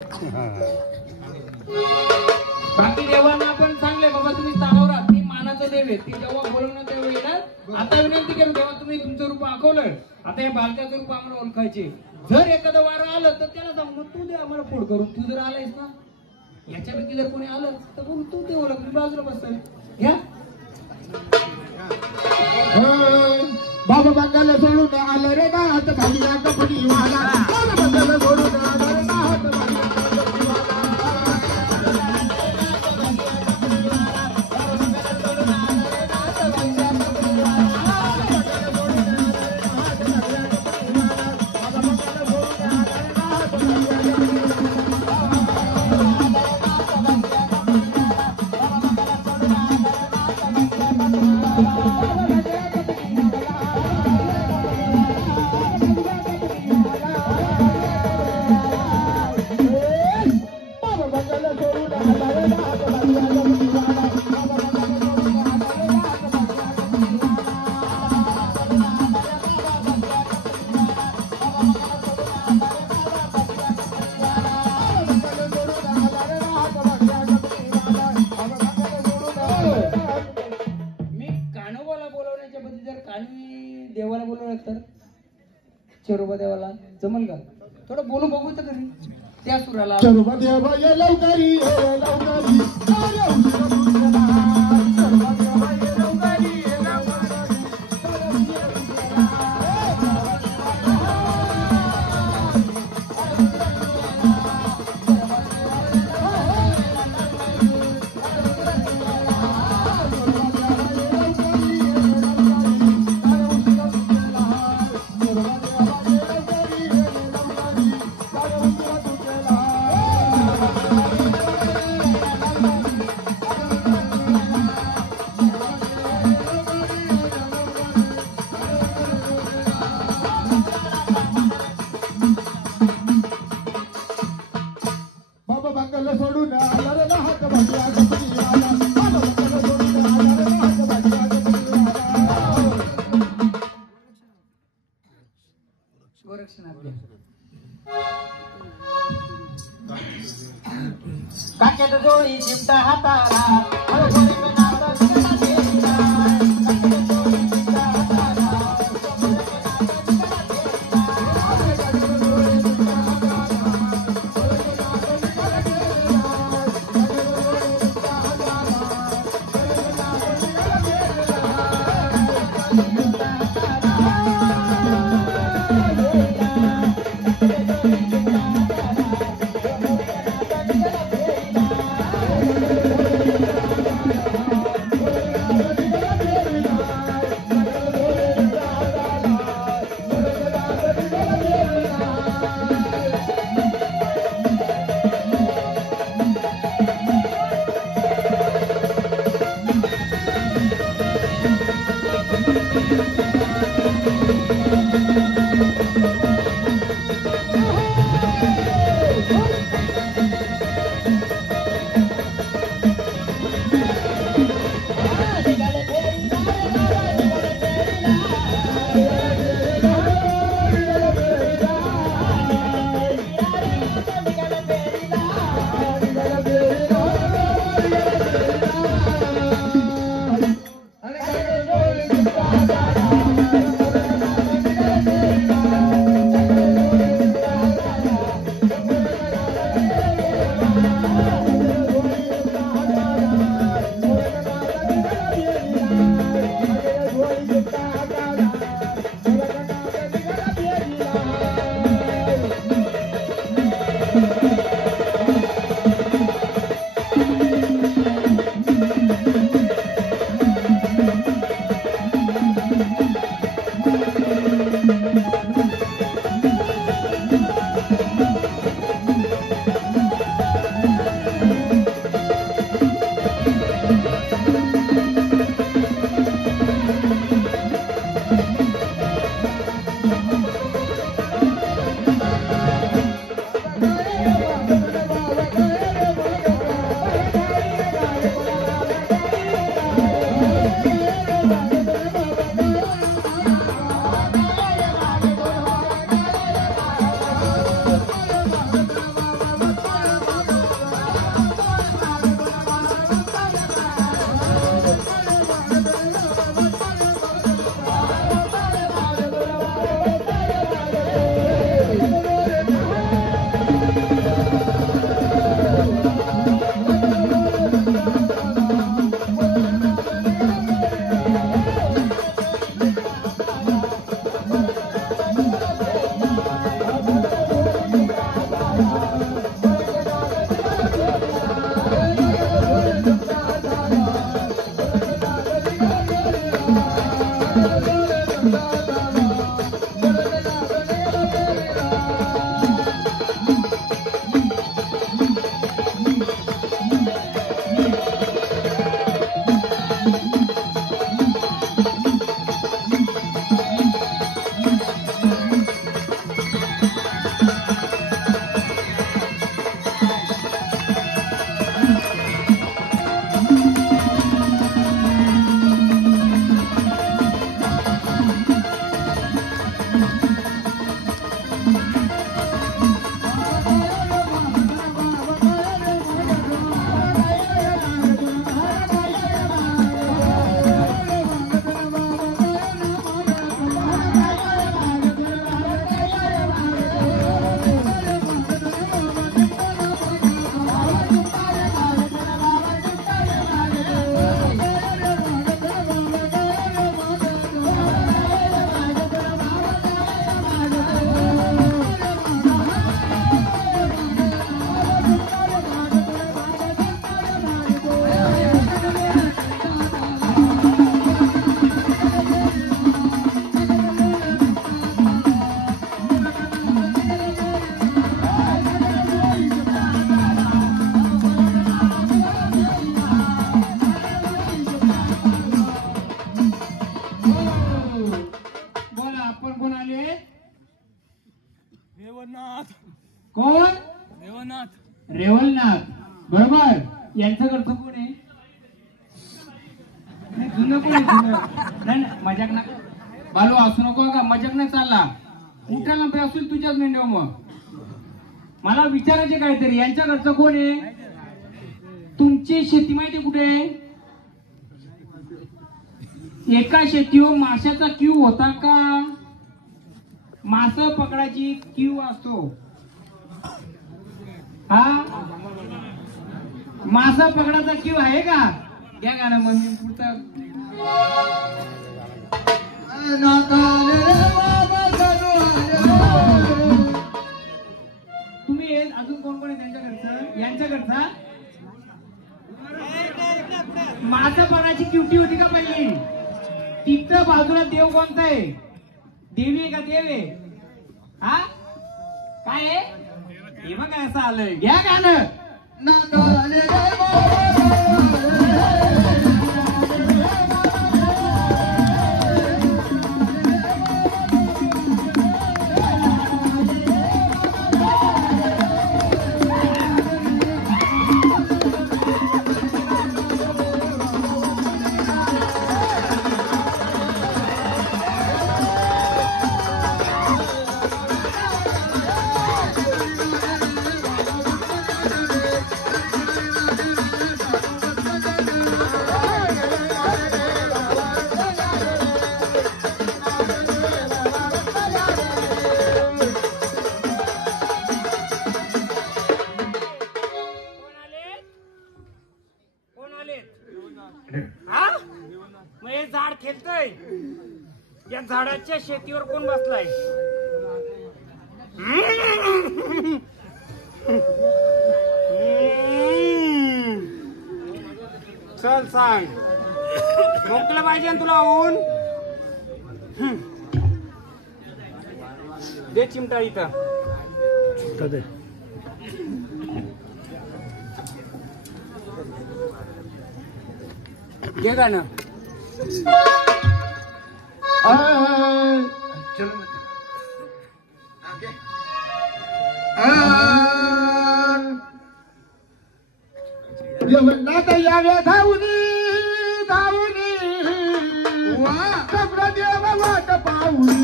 बाकी देवांना पण सांगले बाबा तुम्ही स्थानावर आहात, ती मानाचं देव आहे, ती जेव्हा बोलवणार तेव्हा येणार. आता विनंती करू तेव्हा तुम्ही तुमचं रूप दाखवलं, आता हे बालकाचं रूप आम्हाला ओळखायचे. जर एखादं वारं आलं तर त्याला सांग मग तू दे आम्हाला फोड करून. तू जर आलायस ना याच्यापैकी जर कोणी आलं तर बोल तू दे ओळख, मी बाजूला बसताय घ्या. बाबा बंगाला सोडून आलं रे ना हात खाली कपडी वाला. बाबा बंगाला सोडून आलं रे ना हात खाली देवाला बोलवलं तर चरोबा देवाला जमल का? थोडं बोलू बघू तर घरी त्या सुराला. चरोबा देवा ये लवकरी ये लवकरी सोडून आला रे हात भाग्या कपडी वाला. बाबा बंगाला सोडून आला रे हात भाग्या कपडी वाला. गोरक्षनाथ काक्यात जोडी चिमटा हाताला रेवलनाथ बरोबर. यांचं घरचं कोण आहे? नाही, जुनं कोण आहे जुनं? नाही नाही, मजाक ना बालू असू नको का, मजाक नाही चालला. उठायला पे असेल तुझ्याच मेंढ्या. मग मला विचारायचे काहीतरी, यांच्या घरचं कोण आहे? तुमची शेती माहिती कुठे आहे? एका शेतीवर माशाचा क्यू होता का? मास पकडायची क्यू असतो हा? मासा पकडायचा क्यू आहे का? घ्या गाणं म्हणजे पुढचा. तुम्ही अजून कोण कोण आहे त्यांच्या घरचं? यांच्या घरचा मासा पकडायची क्युटी होती का पहिली? तिथं बाजूला देव कोणता आहे? देवी आहे का देव आहे? हा काय आहे हे बघा असं आलंय. घ्या गाणं. मग हे झाड खेळतय. या झाडाच्या शेतीवर कोण बसलाय? चल सांग, मोकलं पाहिजे ना तुला ऊन? दे चिमटा इथं. घे गाणं. देवनाथ यावे धावनी धावनी कपडा देव वाट पाहुनी.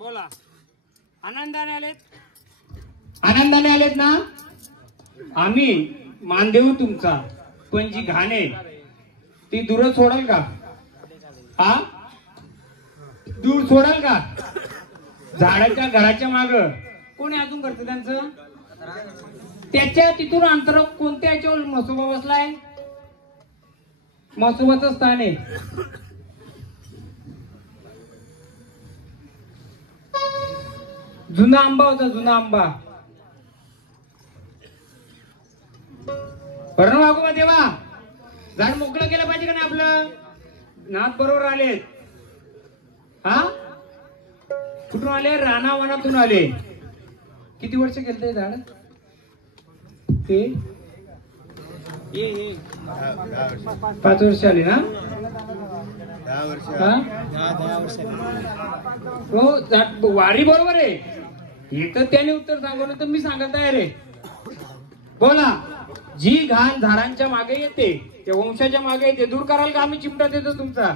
बोला. आनंदाने आलेत? आनंदाने आलेत ना? आम्ही मान देऊ तुमचा, पण जी घाणे ती दूर सोडाल का? हा दूर सोडाल का? झाडाच्या घराच्या माग कोणी अजून करत त्यांचं? त्याच्या तिथून अंतर कोणत्या याच्यावर मसोबा बसलाय? मसोबाचं स्थान आहे. जुना आंबा होता, जुना आंबा. बरं वागोबा देवा, झाड मोकळं केलं पाहिजे का नाही आपलं? नाथ बरोबर आलेत. हा कुठून आले? रानावनातून आले. किती वर्ष केलं झाड ते? 5 वर्ष आले ना? 10 वर्ष. हो वारी बरोबर आहे. हे तर त्याने उत्तर सांगू ना तर मी सांगत आहे रे. बोला. जी घाण झाडांच्या मागे येते, त्या वंशाच्या मागे येते, दूर कराल का? आम्ही चिमटा देतो तुमचा.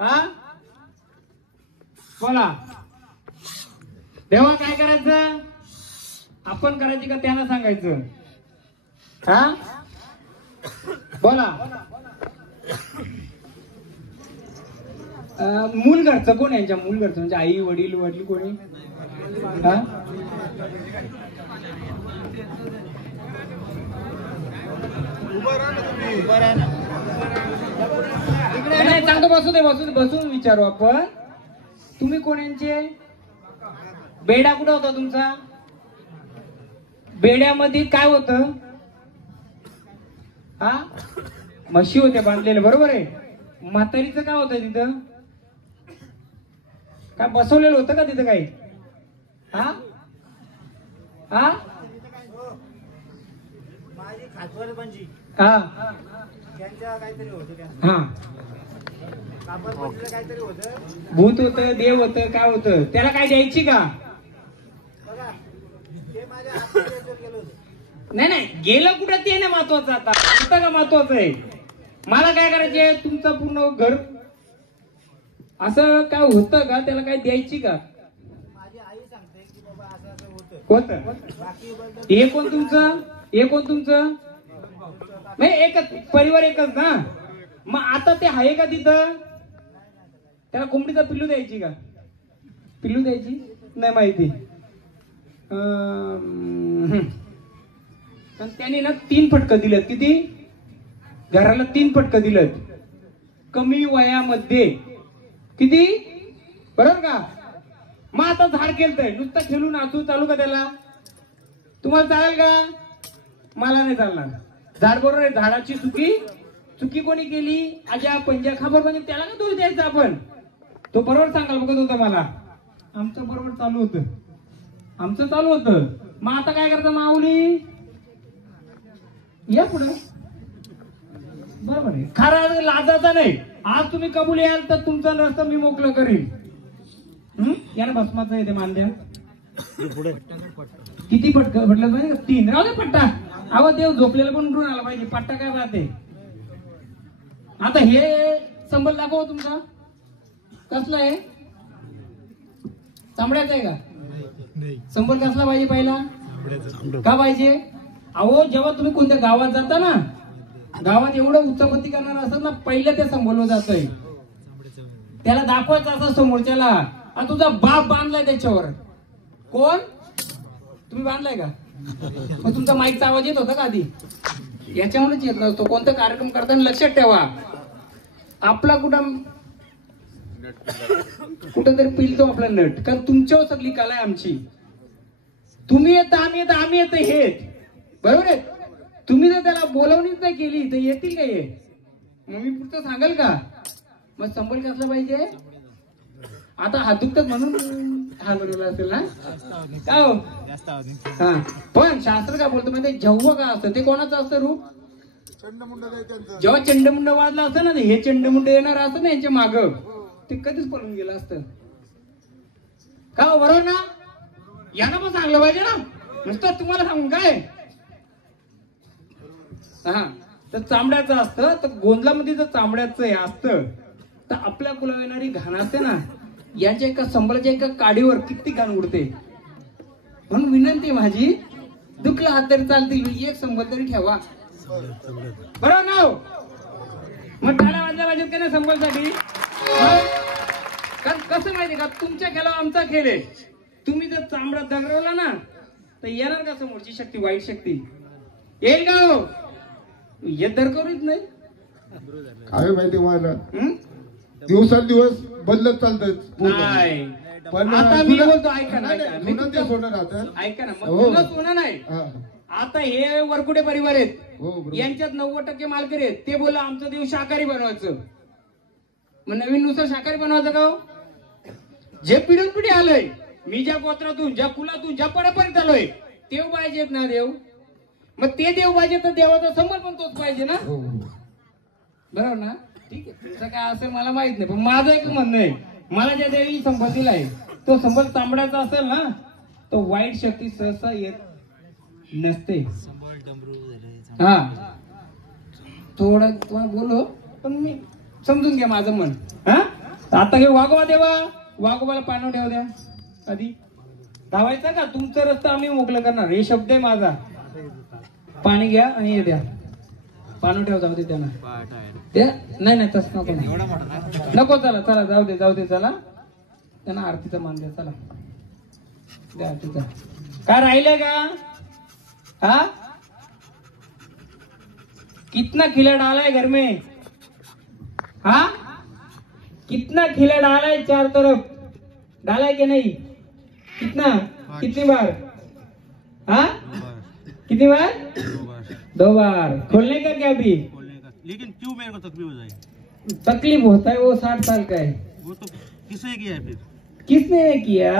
हा बोला. तेव्हा काय करायचं? आपण करायची का त्यांना सांगायचं? हा बोला. मूल घरचं कोण यांच्या? मूल घरचं म्हणजे आई वडील वडील कोणी? हा नाही चांगलं बसून विचारू आपण. तुम्ही कोण यांचे? बेडा कुठं होता तुमचा? बेड्यामध्ये काय होतं? हा म्हशी होत्या बांधलेल्या, बरोबर आहे. म्हातारीचं काय होतं तिथं? काय बसवलेलं होतं का तिथं काही? हा हा हा भूत होतं, देव होतं, काय होतं? त्याला काय द्यायची का? नाही गेलं कुठं ते ना महत्वाचं. आता होतं का महत्वाचं आहे? मला काय करायचे? तुमचं पूर्ण घर असं काय होतं का? त्याला काय द्यायची का? होतं. हे कोण तुमचं? हे कोण तुमचं? नाही एकच परिवार एकच ना. मग आता ते आहे का तिथं? त्याला कोंबडीचा पिल्लू द्यायची का? पिल्लू द्यायची नाही माहिती. त्याने ना 3 फटकं दिलेत. किती? घराला 3 फटकं दिलेत कमी वयामध्ये. किती? बरोबर का? मग आता झाड केलतंय, नुसतं खेळून नाचू चालू का त्याला? तुम्हाला चालेल का? मला नाही चालणार. झाड बरोबर आहे. झाडाची चुकी कोणी केली? आज्या पंजा खबर म्हणजे त्याला काय दोष द्यायचा आपण? तो बरोबर सांगाल बघत होता मला. आमचं बरोबर चालू होतं. मग आता काय करता माऊली? या पुढे. बरोबर आहे. खरा लाजाचा नाही. आज तुम्ही कबूल याल तर तुमचं नसतं मी मोकळं करीन. याला भस्माचं येते मानद्या. किती फटकं म्हटलं माहिती? 3. राहू दे पट्टा. अहो देव झोपलेला पण उठून आला पाहिजे. पट्टा काय राहते? आता हे संबल दाखव तुमचा. कसला आहे? चांबड्याचा आहे का? संबल कसला पाहिजे पहिला? का पाहिजे? अहो जेव्हा तुम्ही कोणत्या गावात जाता ना, गावात एवढं उच्चपत्ती करणार असत ना, पहिलं ते संबोधलं जातंय. त्याला दाखवायचं असं समोरच्याला. आणि तुझा बाप बांधलाय त्याच्यावर. कोण? तुम्ही बांधलाय का? मग तुमचा माईकचा आवाज येत होता का आधी? याच्यामुळेच येत नसतो. कोणता कार्यक्रम करताना लक्षात ठेवा. आपला कुठंतरी पिलतो आपला नट. कारण तुमच्यावर सगळी कला आहे आमची. तुम्ही येता आम्ही येतं हे बरोबर आहे. तुम्ही जर त्याला बोलवणीच नाही केली तर येतील का हे? मग मी पुढचं सांगाल का? मग संबळ कसला पाहिजे? आता हात दुखतात म्हणून हा बनवला असेल ना? का हो? हा पण शास्त्र काय बोलतो म्हणजे जेव्हा काय असतं ते कोणाचं असतं रूप? जेव्हा चंडमुंड वाजला असतं ना, हे चंडमुंड येणार असतं ना यांच्या माग, ते कधीच पळून गेलं असतं. का हो? बरोबर ना? यांना पण सांगलं पाहिजे ना. नुसतं तुम्हाला सांगून काय? हा तर चांबड्याचं असतं. तर गोंधळामध्ये जर चांबड्याचं असतं तर आपल्या कुला येणारी घाण असते ना, यांच्या एका संबळाच्या एका काडीवर किती घाण उडते. म्हणून विनंती माझी, दुखला हात तरी चालतील, एक संबळ तरी ठेवा. बरोबर ना? मग टाळ्या वाजल्या पाहिजेत का नाही संबळसाठी? कारण कसं माहिती का, तुमच्या खेळावर आमचा खेळ आहे. तुम्ही जर चांबडा दगडवला ना तर येणार का समोरची शक्ती? वाईट शक्ती येईल का हो? हे दरकरीत नाही. काय माहिती मला, दिवसांदिवस बदलत चालतात. नाही पण आता मी बोलतो ऐका ना, मी तुमच्या सोडून राहतं. ऐका ना. मग सोनं नाही. आता हे वरकुडे परिवार आहेत, हो यांच्यात 90% मालकरी आहेत. ते बोलले आमचं देव शाकाहारी बनवायचं. मग नवीन नुसतं शाकाहारी बनवायचं का हो? जे पिढून पिढी आलंय, मी ज्या गोत्रातून ज्या कुलातून ज्या परंपरेत आलोय, देव पाहिजेत ना देव. मग ते देव पाहिजे तर देवाचा संबळ पण तोच पाहिजे ना. बरोबर ना? ठीक आहे. तुमचं काय असेल मला माहित नाही, पण माझं एक म्हणणं आहे, मला ज्या देवी संबळ दिलाय तो संबळ तांबड्याचा असेल ना, तो वाईट शक्ती सहसा येत नसते. हा थोडं बोलो पण मी समजून घ्या माझं मन. हा आता हे वाघोबा देवा, वाघोबाला पाण्यावर ठेव द्या आधी. धावायचं का? तुमचं रस्ता आम्ही मोकळं करणार, हे शब्द आहे माझा. पाणी घ्या आणि हे द्या. पाणी ठेव, जाऊ दे त्यांना. नाही नाही तसं नको, नको. चला चला, जाऊ दे चला. त्यांना आरतीचा मान द्या. चला द्या आरतीचा. काय राहिलंय का? हा, कितना खिला डाला है घर में? हाँ, कितना खिला डाला है चार तरफ? डाला है कि नहीं? कितना? कितनी बार? हाँ, कितनी बार? 2 बार. खोलने का क्या भी? लेकिन क्यों मेरे को तकलीफ हो जाएगी? तकलीफ होता है, वो 60 साल का है. वो तो किसने किया है? फिर किसने किया?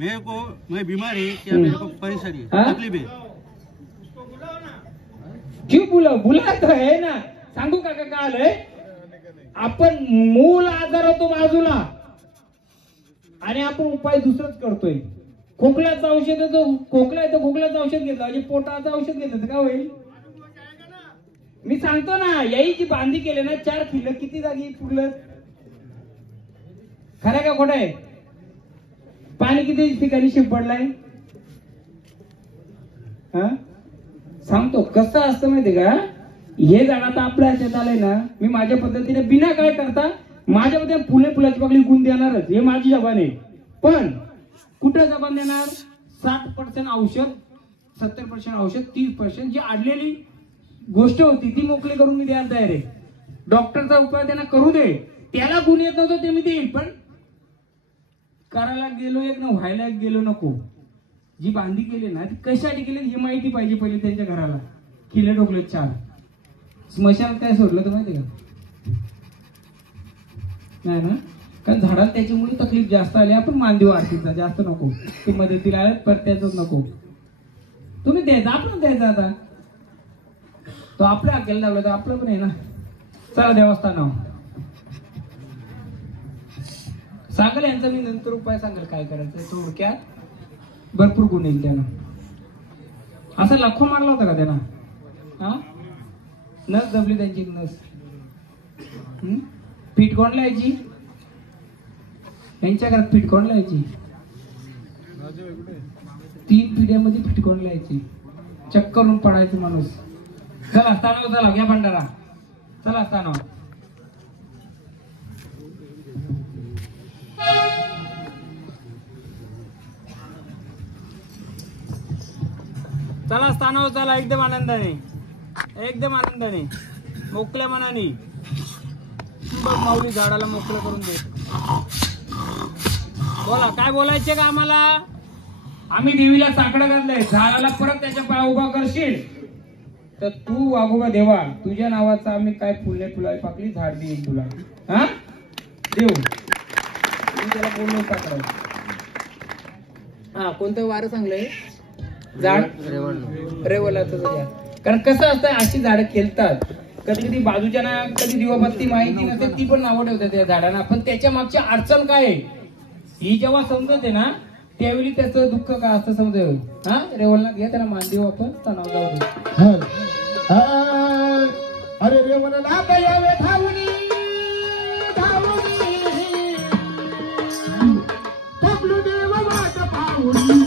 मेरे को, मैं बीमार है क्या? मेरे को परेशानी है, हाँ? तकलीफ है. क्यों बुला तो है ना. सांगू का काय आलंय? आपण मूळ आजार होतो बाजूला आणि आपण उपाय दुसरंच करतोय. खोकल्याचं औषध येतं, खोकला येतं, खोकल्याचं औषध घेतलं म्हणजे पोटाचं औषध घेतलं तर काय होईल? मी सांगतो ना, याची जी बांधी केली ना, 4 खिल्लं किती जागी पुरलं? खरं का खोटं आहे? पाणी किती ठिकाणी शिपडलाय? हा, सांगतो कसं असतं माहितीये का? हे झाड आता आपल्या ह्याच्यात आलंय ना, मी माझ्या पद्धतीने बिना काय करता माझ्या पद्धतीने फुलाची पाकळी गुण देणारच. हे माझी जबान आहे. पण कुठं जबान देणार? 60% औषध, 70% औषध, 30% जी अडलेली गोष्ट होती ती मोकळी करून मी द्यायला तयार आहे. डॉक्टरचा उपाय त्यांना करू दे, त्याला गुण येत नव्हतं ते मी देईल, पण करायला गेलो एक ना, व्हायला एक गेलो नको. जी बांधी केली ना ती कशासाठी केली ही माहिती पाहिजे पहिले त्यांच्या घराला. किल्ले ठोकले 4. स्मशानात काय सोडलं तर माहिती का? नाही ना, कारण झाडाला त्याच्यामुळे तकलीफ जास्त आली. आपण मान देऊ आरतीचा, जास्त नको. ते मदतीला आले परत्याच नको. तुम्ही द्यायचं, आपण द्यायचं. आता तो आपल्या अकेला लावला तर आपलं पण आहे ना. चला देवस्थानावर सांगाल यांचा मी नंतर उपाय सांगाल काय करायचं. थोडक्यात भरपूर गुण येईल त्यांना. असं लाखो मारला होता का त्यांना? हा, नस दबली त्यांची नस. पीठ कोण लायची? त्यांच्या घरात पीठ कोण लायची? 3 पिढ्यामध्ये पीठ कोण लायची? चक्करून पडायचं माणूस. चला स्थानावर, चला घ्या भंडारा. चला स्थानावर. चला स्थानावर, चला. एकदम आनंदाने, एकदम आनंदाने, मोकळ्या मनाने. बघ माऊली झाडाला मोकळं करून दे. बोला, काय बोलायचे का आम्हाला? आम्ही देवीला साकडं घातलंय. झाडाला परत त्याच्या पाय उभा करशील तर तू वागोबा देवा, तुझ्या नावाचं आम्ही काय फुले फुलाची पाकळी झाड देईल तुला. हा देऊ. मी त्याला बोललो पाकळ. हा, कोणतं वारं चांगलंय? झाड रेवलाचं झाड. कारण कसं असतं, अशी झाडं खेळतात. कधी कधी बाजूच्या ना, कधी दिवाबत्ती माहिती नसते ती पण नावं ठेवतात त्या झाडांना. पण त्याच्या मागची अडचण काय आहे ही जेव्हा समजते ना, त्यावेळी त्याचं दुःख काय असतं समजेल. हा, रेवलनाथ घ्या, त्याला मान देऊ आपण. तणाव जाऊ दे. अरे रेवलनाथ यावे धावणी थकलू देव वाट पाहुणी.